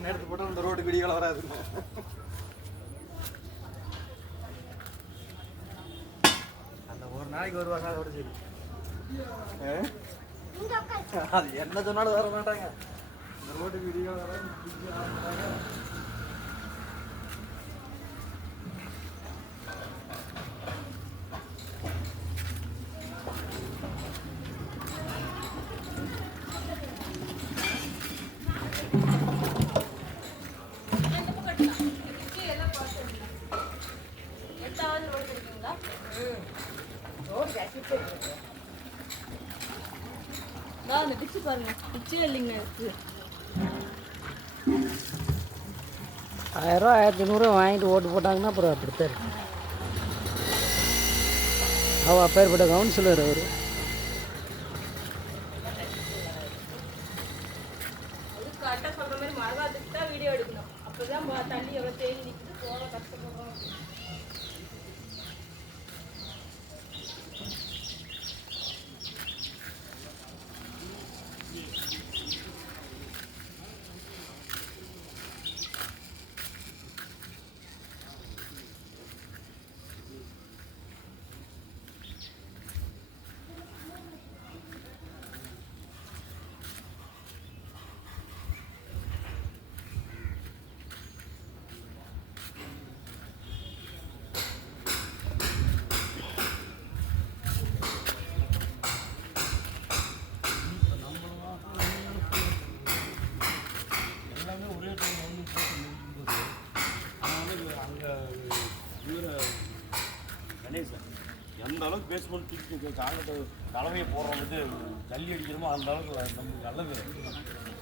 போட்டால் இந்த ரோடு விடிகளை வராது. அந்த ஒரு நாளைக்கு வருவாங்க அதோட சரி? அது என்ன சொன்னாலும் வர மாட்டாங்க. இந்த ரோடு விடிகளை வராது விடிகளை வர மாட்டாங்க அந்த டிச்சு பாருங்க டிச்சே இல்லைங்க இருக்கு ஆயிரத்தி ஐநூறுரூவா வாங்கிட்டு ஓட்டு போட்டாங்கன்னா அப்புறம் அப்படித்தான் இருக்கு. அவள் அப்பேற்பட்ட கவுன்சிலர் அவர். வீடியோ எடுக்கணும் தண்ணி எவ்வளோ தேங்கி நிற்குது போக கஷ்டப்படுறோம் கணேசன் எந்த அளவுக்கு பேஸ்மெண்ட் தூக்கி காலத்தை தலைமையை போடுறோம் வந்து ஜல்லி அடிக்கிறோமோ அந்த அளவுக்கு நமக்கு நல்லது.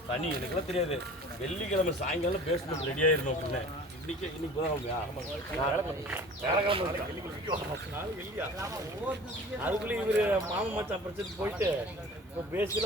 தனி எனக்குலாம் தெரியாது. வெள்ளிக்கிழமை சாயங்காலம் பேஸ்மெண்ட் ரெடி ஆயிடணும் அப்படின்னு. இன்னைக்கு இன்னைக்கு புதன்கிழமையா? அதுக்குள்ளே இவர் மாமன் மச்சான் பிரச்சனை போயிட்டு இப்போ பேசியில்